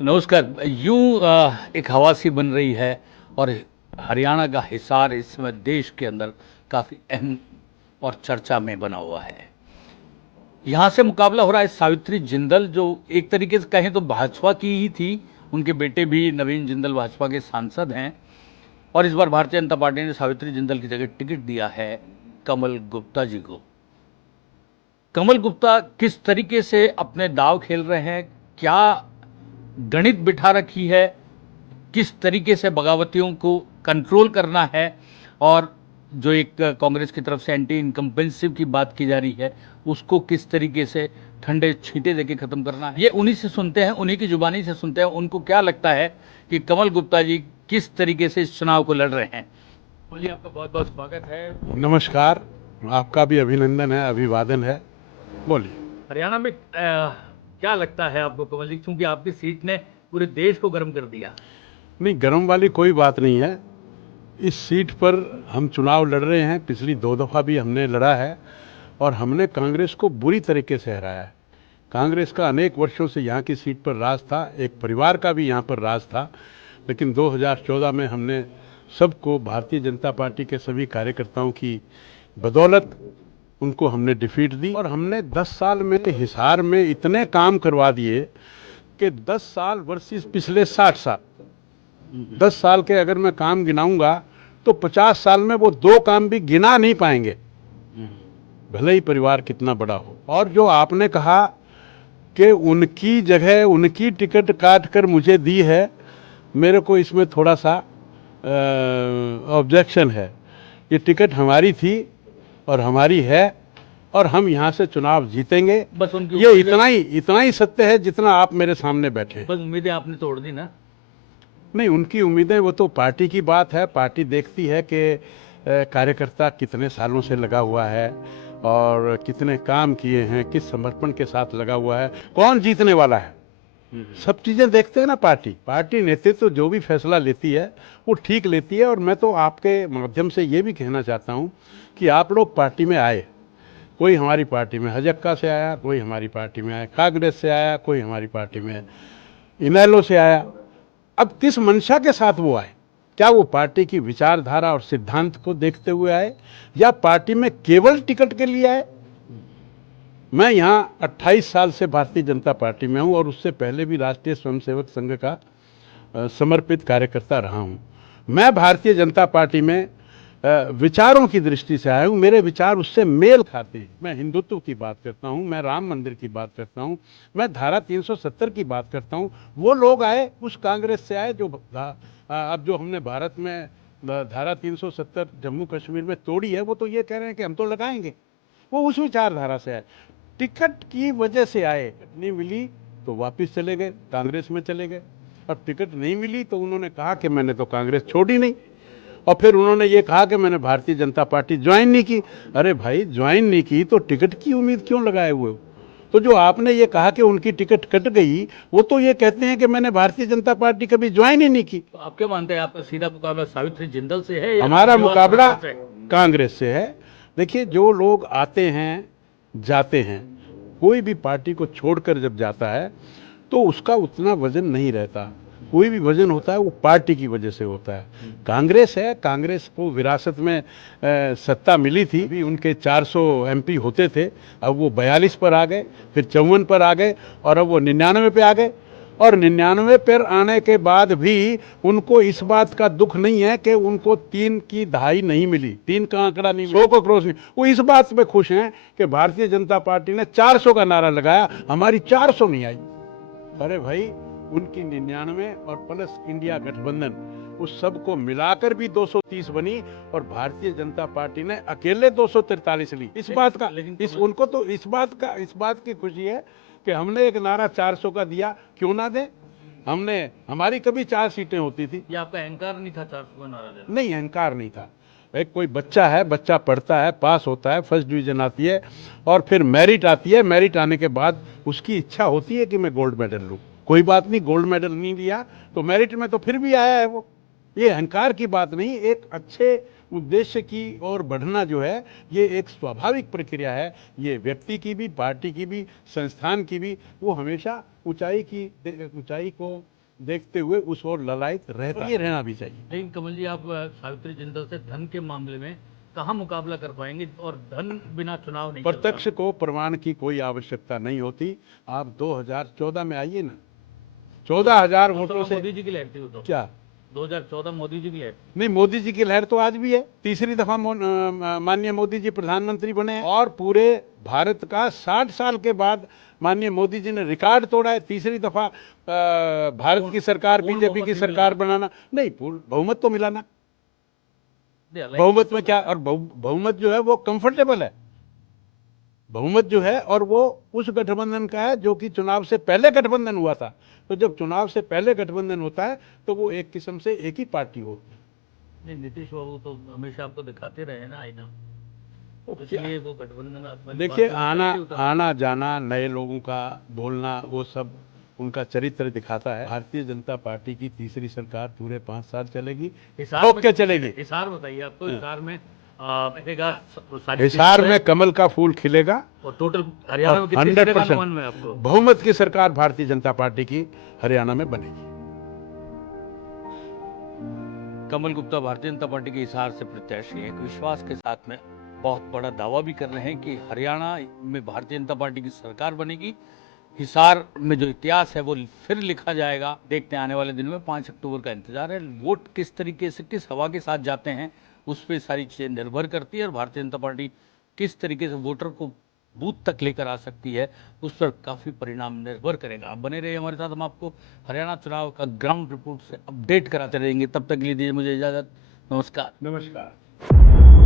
नमस्कार। एक हवा सी बन रही है और हरियाणा का हिसार इस समय देश के अंदर काफ़ी अहम और चर्चा में बना हुआ है। यहाँ से मुकाबला हो रहा है सावित्री जिंदल, जो एक तरीके से कहें तो भाजपा की ही थी। उनके बेटे भी नवीन जिंदल भाजपा के सांसद हैं और इस बार भारतीय जनता पार्टी ने सावित्री जिंदल की जगह टिकट दिया है कमल गुप्ता जी को। कमल गुप्ता किस तरीके से अपने दांव खेल रहे हैं, क्या गणित बिठा रखी है, किस तरीके से बगावतियों को कंट्रोल करना है, और जो एक कांग्रेस की तरफ से एंटी इनकम्बेंसिव की बात की जा रही है उसको किस तरीके से ठंडे छींटे देके खत्म करना है, ये उन्हीं से सुनते हैं, उन्हीं की जुबानी से सुनते हैं। उनको क्या लगता है कि कमल गुप्ता जी किस तरीके से इस चुनाव को लड़ रहे हैं। बोलिए, आपका बहुत बहुत स्वागत है। नमस्कार। आपका भी अभिनंदन है, अभिवादन है। बोलिए। हरियाणा में क्या लगता है आपको कमल जी, क्योंकि आपकी सीट ने पूरे देश को गर्म कर दिया। नहीं, गर्म वाली कोई बात नहीं है। इस सीट पर हम चुनाव लड़ रहे हैं, पिछली 2 दफ़ा भी हमने लड़ा है और हमने कांग्रेस को बुरी तरीके से हराया है। कांग्रेस का अनेक वर्षों से यहाँ की सीट पर राज था, एक परिवार का भी यहाँ पर राज था, लेकिन 2014 में हमने सबको, भारतीय जनता पार्टी के सभी कार्यकर्ताओं की बदौलत उनको हमने डिफीट दी और हमने 10 साल में हिसार में इतने काम करवा दिए कि 10 साल वर्सेस पिछले 60 साल, 10 साल के अगर मैं काम गिनाऊंगा तो 50 साल में वो 2 काम भी गिना नहीं पाएंगे, भले ही परिवार कितना बड़ा हो। और जो आपने कहा कि उनकी जगह उनकी टिकट काट कर मुझे दी है, मेरे को इसमें थोड़ा सा ऑब्जेक्शन है। ये टिकट हमारी थी और हमारी है और हम यहाँ से चुनाव जीतेंगे। बस उनकी ये इतना ही सत्य है जितना आप मेरे सामने बैठे। बस उम्मीदें आपने तोड़ दी ना। नहीं, उनकी उम्मीदें वो तो पार्टी की बात है। पार्टी देखती है कि कार्यकर्ता कितने सालों से लगा हुआ है और कितने काम किए हैं, किस समर्पण के साथ लगा हुआ है, कौन जीतने वाला है, सब चीज़ें देखते हैं ना। पार्टी नेतृत्व जो भी फैसला लेती है वो ठीक लेती है। और मैं तो आपके माध्यम से ये भी कहना चाहता हूँ कि आप लोग पार्टी में आए। कोई हमारी पार्टी में हजक्का से आया, कोई हमारी पार्टी में आया कांग्रेस से आया, कोई हमारी पार्टी में इनेलो से आया। अब किस मंशा के साथ वो आए? क्या वो पार्टी की विचारधारा और सिद्धांत को देखते हुए आए या पार्टी में केवल टिकट के लिए आए? मैं यहाँ 28 साल से भारतीय जनता पार्टी में हूँ और उससे पहले भी राष्ट्रीय स्वयंसेवक संघ का समर्पित कार्यकर्ता रहा हूँ। मैं भारतीय जनता पार्टी में विचारों की दृष्टि से आया हूँ। मेरे विचार उससे मेल खाते हैं। मैं हिंदुत्व की बात करता हूँ, मैं राम मंदिर की बात करता हूँ, मैं धारा 370 की बात करता हूँ। वो लोग आए, उस कांग्रेस से आए जो अब जो हमने भारत में धारा 370 जम्मू कश्मीर में तोड़ी है, वो तो ये कह रहे हैं कि हम तो लगाएंगे। वो उस विचारधारा से आए, टिकट की वजह से आए। नहीं मिली तो वापस चले गए, कांग्रेस में चले गए। और टिकट नहीं मिली तो उन्होंने कहा कि मैंने तो कांग्रेस छोड़ी नहीं। और फिर उन्होंने ये कहा कि मैंने भारतीय जनता पार्टी ज्वाइन नहीं की। अरे भाई, ज्वाइन नहीं की तो टिकट की उम्मीद क्यों लगाए हुए हो? तो जो आपने ये कहा कि उनकी टिकट कट गई, वो तो ये कहते हैं कि मैंने भारतीय जनता पार्टी कभी ज्वाइन ही नहीं की। तो आप क्या मानते हैं, आपका सीधा मुकाबला सावित्री जिंदल से है या हमारा किसी और मुकाबला पार्टी से? कांग्रेस से है। देखिए, जो लोग आते हैं जाते हैं, कोई भी पार्टी को छोड़कर जब जाता है तो उसका उतना वजन नहीं रहता। कोई भी वजन होता है वो पार्टी की वजह से होता है। कांग्रेस है, कांग्रेस को विरासत में सत्ता मिली थी। भी उनके 400 एमपी होते थे, अब वो 42 पर आ गए, फिर 54 पर आ गए और अब वो 99 पे आ गए। और 99 पर आने के बाद भी उनको इस बात का दुख नहीं है कि उनको 3 की दहाई नहीं मिली, 3 का आंकड़ा नहीं, 100 को क्रॉस नहीं। वो इस बात पे खुश हैं कि भारतीय जनता पार्टी ने 400 का नारा लगाया, हमारी 400 नहीं आई। अरे भाई, उनकी 99 और प्लस इंडिया गठबंधन, उस सब को मिलाकर भी 230 बनी और भारतीय जनता पार्टी ने अकेले 243 ली। इस बात का उनको तो इस बात की खुशी है कि हमने एक नारा 400 का दिया, क्यों ना दे। हमारी कभी 4 सीटें होती थी। ये आपका अहंकार नहीं था 400 का नारा देना? नहीं, अहंकार नहीं था। एक कोई बच्चा है, बच्चा पढ़ता है, पास होता है, फर्स्ट डिवीजन आती है और फिर मेरिट आती है। मेरिट आने के बाद उसकी इच्छा होती है कि मैं गोल्ड मेडल लूँ। कोई बात नहीं, गोल्ड मेडल नहीं लिया तो मेरिट में तो फिर भी आया है वो। ये अहंकार की बात नहीं, एक अच्छे उद्देश्य की ओर बढ़ना जो है ये एक स्वाभाविक प्रक्रिया है। ये व्यक्ति की भी, पार्टी की भी, संस्थान की भी, वो हमेशा ऊंचाई को देखते हुए उस ओर ललायत रहता है। ये रहना भी चाहिए। लेकिन कमल जी, आप सावित्री जिंदल से धन के मामले में कहाँ मुकाबला कर पाएंगे, और धन बिना चुनाव नहीं चलता। प्रत्यक्ष को प्रमाण की कोई आवश्यकता नहीं होती। आप 2014 में आइए ना, 14,000 वोटों से। मोदी जी की लहर थी वो तो। क्या 2014 मोदी जी की लहर। नहीं, मोदी जी की लहर तो आज भी है। तीसरी दफा माननीय मोदी जी प्रधानमंत्री बने हैं और पूरे भारत का 60 साल के बाद माननीय मोदी जी ने रिकॉर्ड तोड़ा है। तीसरी दफा भारत की सरकार, बीजेपी की सरकार बनाना नहीं, बहुमत तो मिला ना। बहुमत में क्या, और बहुमत जो है वो कंफर्टेबल है। बहुमत जो है और वो उस गठबंधन का है जो कि चुनाव से पहले गठबंधन हुआ था। तो जब चुनाव से पहले गठबंधन होता है तो वो एक किस्म से एक ही पार्टी होती है। नहीं, नीतीश बाबू तो हमेशा आपको दिखाते रहे ना आईना, तो इसलिए वो गठबंधन आपकी देखिए, बात में आना जाना, नए लोगों का बोलना, वो सब उनका चरित्र दिखाता है। भारतीय जनता पार्टी की तीसरी सरकार पूरे 5 साल चलेगी, ठोक के चलेगी। हिसार बताइए आपको, हिसार में मिलेगा हिसार में कमल का फूल खिलेगा और टोटल हरियाणा में कितनी सीटें का अनुमान है आपको? 100% बहुमत की सरकार भारतीय जनता पार्टी की हरियाणा में बनेगी। कमल गुप्ता भारतीय जनता पार्टी के हिसार से प्रत्याशी हैं। विश्वास के साथ में बहुत बड़ा दावा भी कर रहे हैं कि हरियाणा में भारतीय जनता पार्टी की सरकार बनेगी। हिसार में जो इतिहास है वो फिर लिखा जाएगा। देखते हैं आने वाले दिन में। 5 अक्टूबर का इंतजार है। वोट किस तरीके से, किस हवा के साथ जाते हैं, उस पर सारी चीज़ें निर्भर करती है, और भारतीय जनता पार्टी किस तरीके से वोटर को बूथ तक लेकर आ सकती है, उस पर काफ़ी परिणाम निर्भर करेगा। आप बने रहिए हमारे साथ। हम आपको हरियाणा चुनाव का ग्राउंड रिपोर्ट से अपडेट कराते रहेंगे। तब तक के लिए दीजिए मुझे इजाज़त। नमस्कार। नमस्कार।